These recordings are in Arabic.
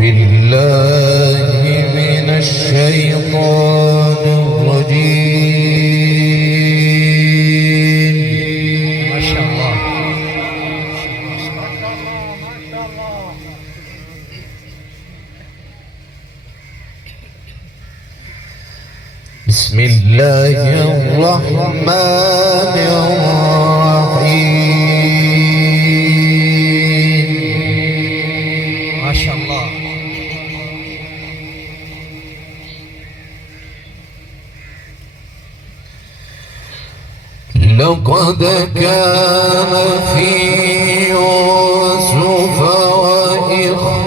بالله من الشيطان الرجيم. ما شاء الله. بسم الله الرحمن الرحيم. ما شاء الله. لقد كان في يوسف وإخوته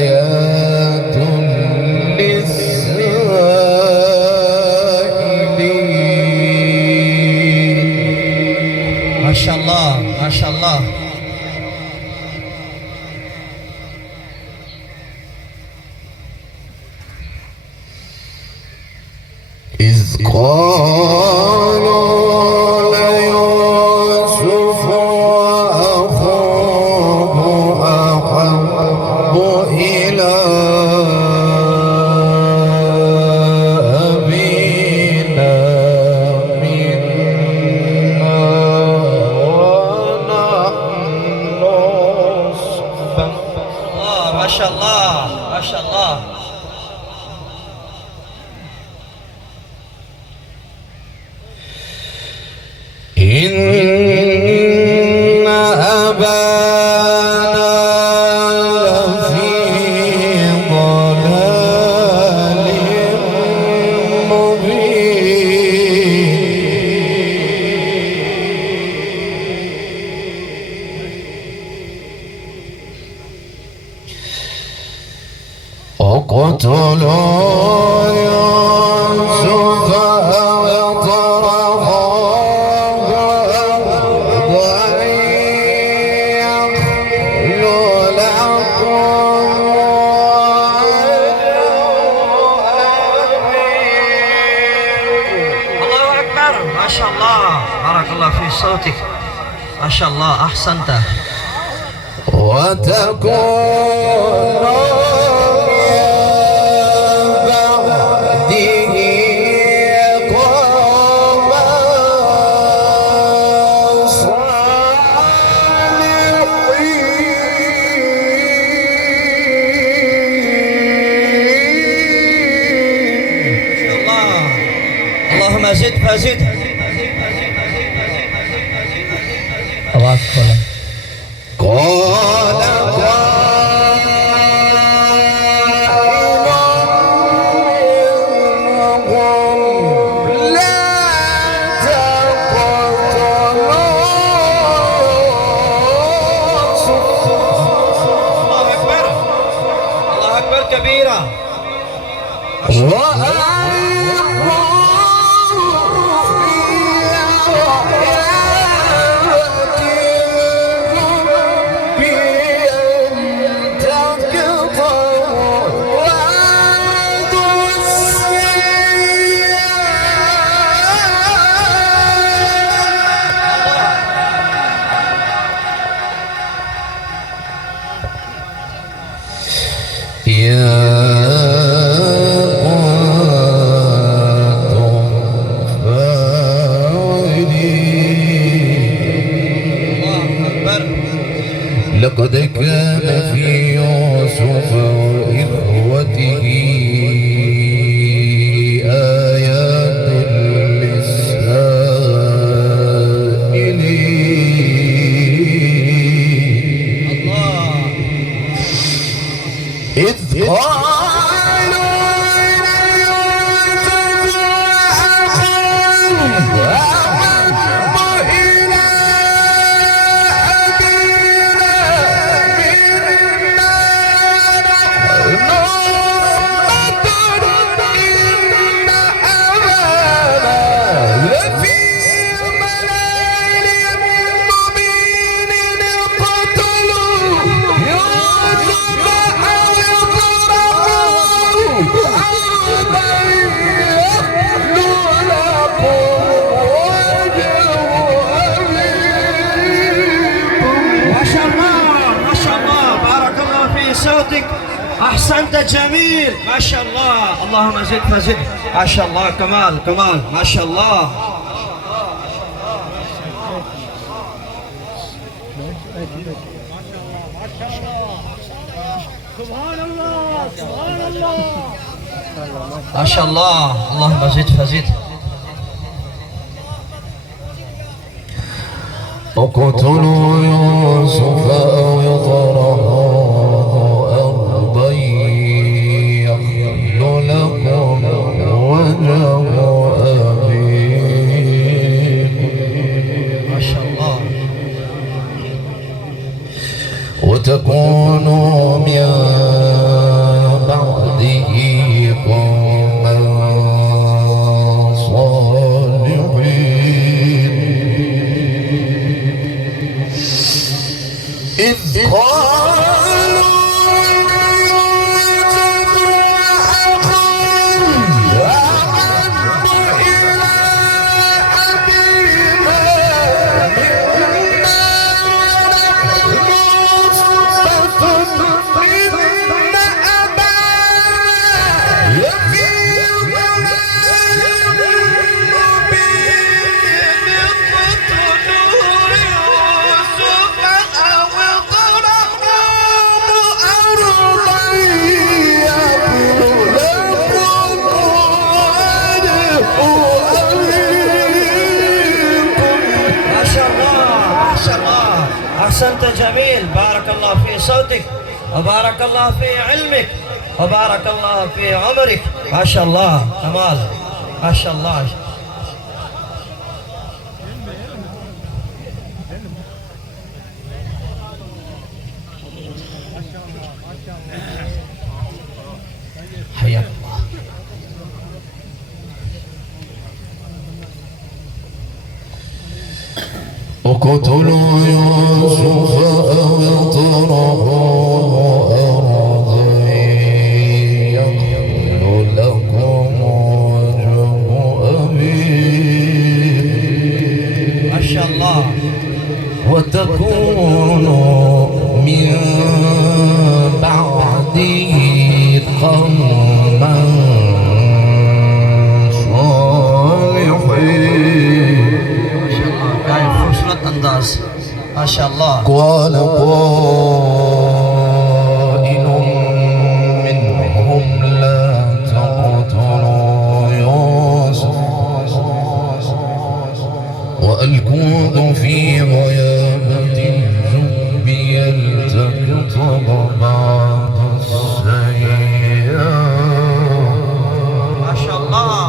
آيات للسائلين. ما شاء الله. ما شاء الله. إذ قالوا ليوسف وأخوه أحب إلى أبينا منا ونحن عصبة. ما شاء الله. ما شاء الله. إن أبانا لفي ضلال مبين. وقتلوا يوسف ما شاء الله. بارك الله في صوتك. ما شاء الله. أحسنت. وتكون بعده قوما صالحين. الله. اللهم زد فزد. الله أكبر. قال كبيرة. لقد كان في يوسف وإخوته آيات للسائلين. إذ قالوا ليوسف وأخوه إلى أبينا منا نحن عصبة إن أبانا لفي ضلال مبين. اقتلوا يوسف أو اطرحوه أرضا يخل لكم وجه أبيكم. أمرك. أحسنت جميل ما شاء الله. اللهم زد فزد ما شاء الله. كمال كمال ما شاء الله. ما شاء الله. اللهم زد فزد. اقتلوا يوسف أو اطرحوه أرضا يخل لكم وجه أبيكم ما شاء الله. وتكونوا من بعده قوما صالحين. إذ قالوا أحسنت جميل. بارك الله في صوتك وبارك الله في علمك وبارك الله في عمرك. ما شاء الله. كمال ما شاء الله. حياك الله. اقتلوا يوسف أو اطرحوه أرضا يخل لكم وجه أبيكم ما شاء الله. وتكونوا من بعده قوما صالحين. ما شاء الله. قال قائل منهم لا تقتلوا يوسف وألقوه في غيابة الجب يلتقطه بعض السيارة. ما شاء الله.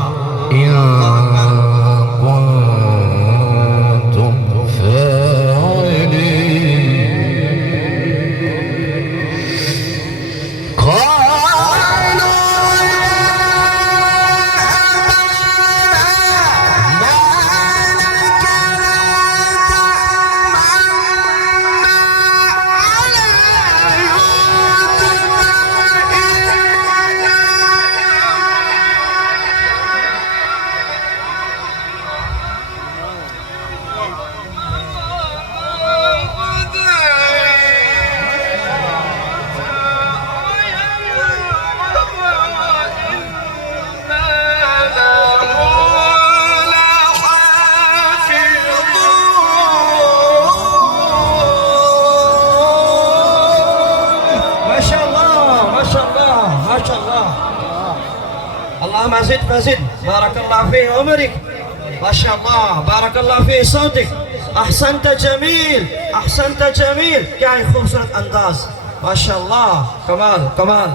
اللهم زد فزد. بارك الله في عمرك. ما شاء الله. بارك الله في صوتك. أحسنت جميل. أحسنت جميل. يعني خوبصورت أنداز. ما شاء الله. كمال كمال.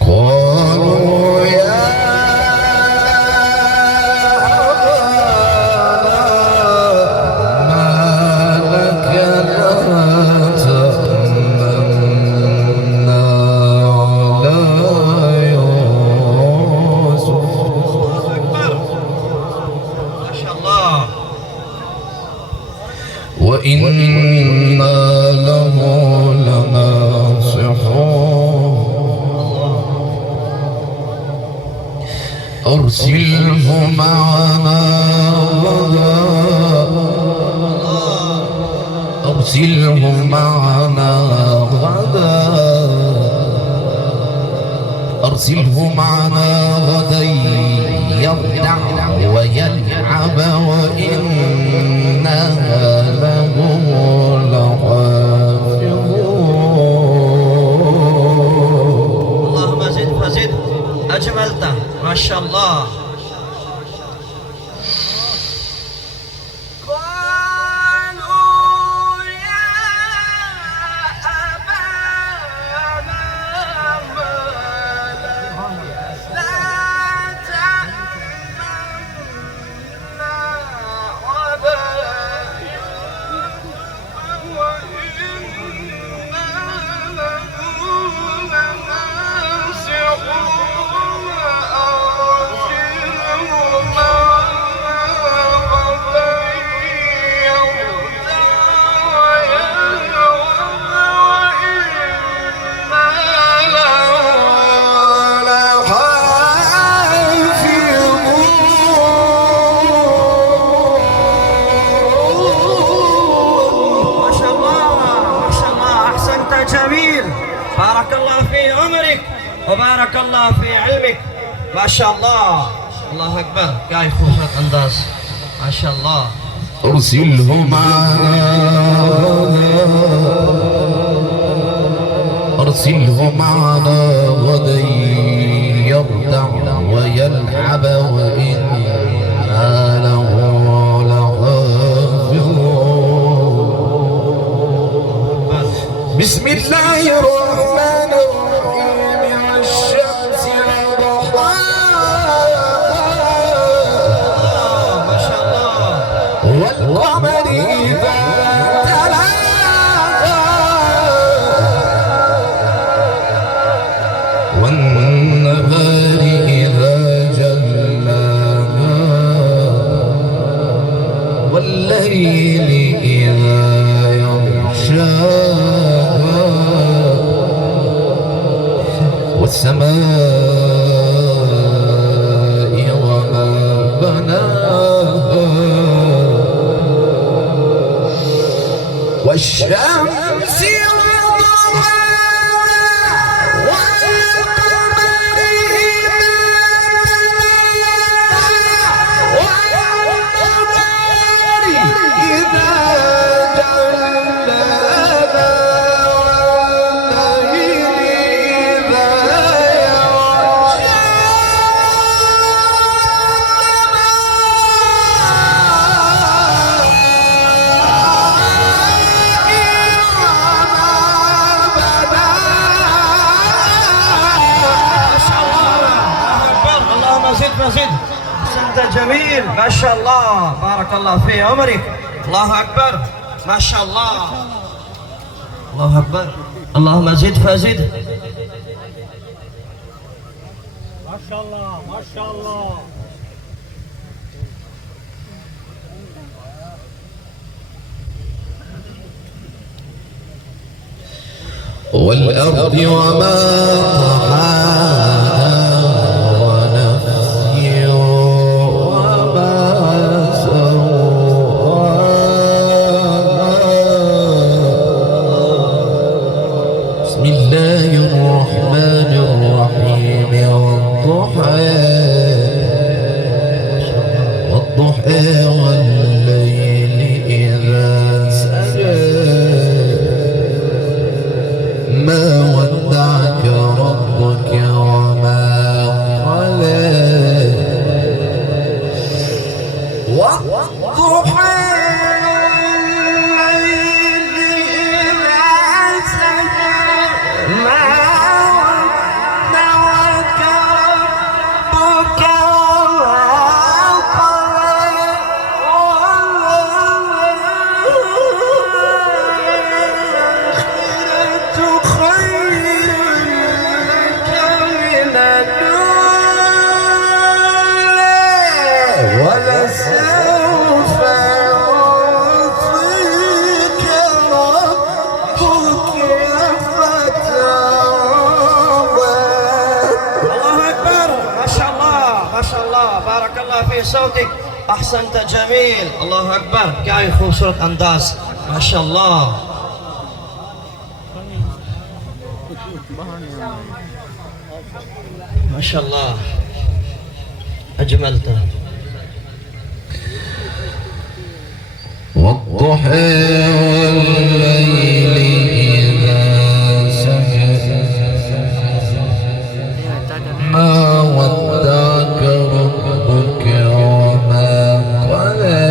قالوا يا وإنا له لناصحون أرسله معنا غدا أرسله معنا غدا أرسله معنا غدا يرتع ويلعب وإنا له لحافظون. اللهم زد فزد أجملت ما شاء الله. بارك الله في عمرك وبارك الله في علمك ما شاء الله. الله أكبر. قاعد خوفك أنداز ما شاء الله. أرسله معنا أرسله معنا غدا يرتع ويلعب وإنا له لحافظون. بسم الله الرحمن الرحيم والشمس وضحاها ما شاء الله. والقمر إذا تلاها والنهار إذا جلاها والليل إذا يغشاها والسماء وما بناها والشمس وضحاها والقمر إذا تلاها والنهار إذا جلاها والليل إذا زد أحسنت جميل ما شاء الله. بارك الله في عمرك. الله أكبر ما شاء الله. الله أكبر. اللهم زد فزد. ما شاء الله ما شاء الله. والأرض وما طحاها ونفس وما سواها. بسم الله الرحمن الرحيم والضحى والليل إذا سجى ما ودعك ربك وما قلى والضحى والليل إذا سجى ما ودعك ربك وما قلى والآخرة خير لك من الأولى ولسوف يعطيك ربك فترضى. الله أكبر ما شاء الله ما شاء الله. بارك الله في صوتك. أحسنت جميل. الله أكبر. क्या ही खूबसूरत अंदाज. माशाअल्लाह. माशाअल्लाह. أجملت. والضحى والليل إذا سجى ما ودعك ربك وما قلى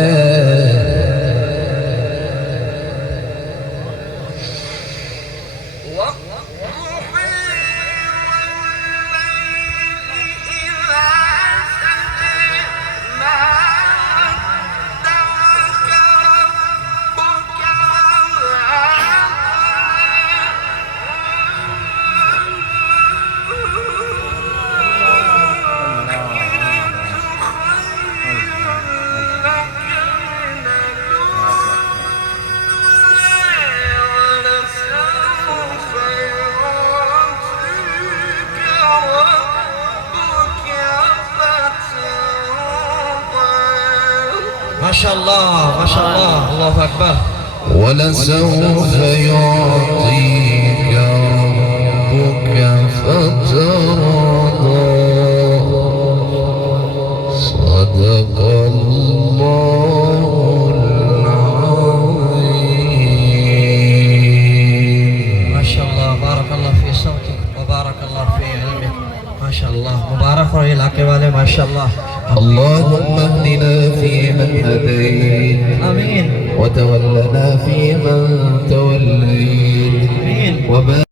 ما شاء الله ما شاء الله. الله أكبر. ولسوف يعطيك ربك فترضى صدق الله العظيم. ما شاء الله. بارك الله في صوتك وبارك الله في علمك. ما شاء الله. مبارك رأي العقبال. ما شاء الله. اللهم اهدنا فيمن هديت آمين. وتولنا فيمن توليت آمين. وبارك